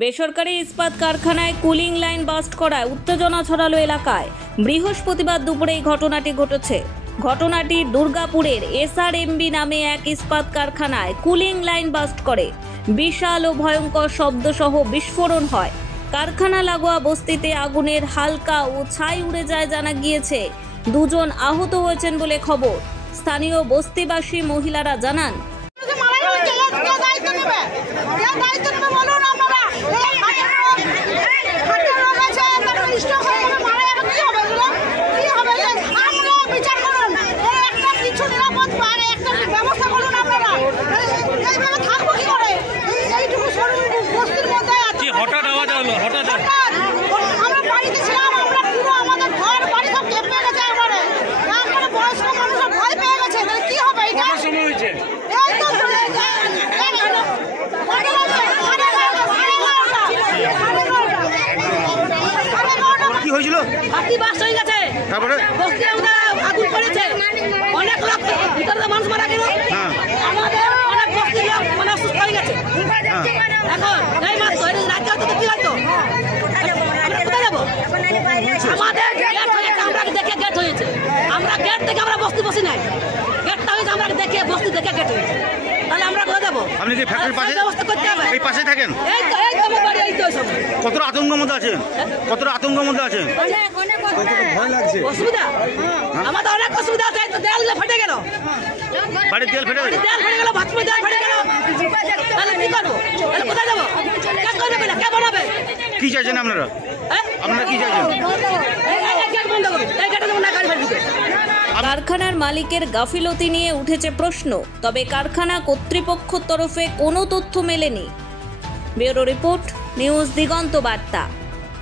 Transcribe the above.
বেসরকারি ইস্পাত কারখানায় কুলিং লাইন বাস্ট করায় উত্তেজনা ছড়ালো এলাকায়। বৃহস্পতিবার দুপুরে এই ঘটনাটি ঘটেছে। ঘটনাটি দুর্গাপুরের SRMB নামে এক ইস্পাত কারখানায় কুলিং লাইন বাস্ট করে বিশাল ও ভয়ঙ্কর শব্দসহ বিস্ফোরণ হয়। কারখানা লাগোয়া বস্তিতে আগুনের হালকা ও ছাই উড়ে যায় জানা গিয়েছে। দুজন আহত হয়েছেন বলে খবর। স্থানীয় বস্তিবাসী মহিলারা জানান, হঠাৎ আওয়াজ হলো, হঠাৎ আমরা বাড়িতে ছিলাম, আমরা পুরো আমাদের ঘর বাড়ি সব কেঁপে গেছে। একবারে তারপরে বয়স্ক মানুষ ভয় পেয়ে গেছে। তাহলে কি হবে? এটা কত সময় হয়েছে? এই তো কি হয়েছিল? হাতি বাস হয়ে গেছে। তারপরে বস্তি আমরা আগুন পড়েছে, অনেক লোক ভিতরে মানুষ মারা গেল। আমাদের অনেক বস্তি লোক মানে অসুস্থ হয়ে গেছে। এখন এই মাস ধরে রাজ্য তো কি হতো? আমরা কোথায় যাবো? আমাদের গেট হয়েছে, আমরা দেখে গেট হয়েছে। আমরা গেট থেকে আমরা বস্তি বসি নাই, গেটটা হয়েছে আমরা দেখে বস্তি দেখে গেট হয়েছে। তাহলে আমরা কোথায় যাবো? আপনি কি ফ্যাক্টরির পাশে ব্যবস্থা করতে হবে। এই পাশে থাকেন? এই তো আমার বাড়ি, এই তো সব কতটা আতঙ্কের মধ্যে আছেন? কতটা আতঙ্কের মধ্যে আছেন? ভয় লাগছে। অসুবিধা আমাদের অনেক অসুবিধা আছে। এই তো দেয়াল ফেটে গেল, বাড়ির দেয়াল ফেটে গেছে? দেয়াল ফেটে গেল, বাথরুমের দেয়াল ফেটে গেল। তাহলে কি করবো? তাহলে কোথায় যাবো? কে করবে না? কে বানাবে? কি চাইছেন আপনারা? হ্যাঁ? আপনারা কি চাইছেন? এই গেট বন্ধ করুন, এই গেটে যেমন না গাড়ি ফেলবে। কারখানার মালিকের গাফিলতি নিয়ে উঠেছে প্রশ্ন। তবে কারখানা কর্তৃপক্ষের তরফে কোনো তথ্য মেলেনি। ব্যুরো রিপোর্ট, নিউজ দিগন্ত বার্তা।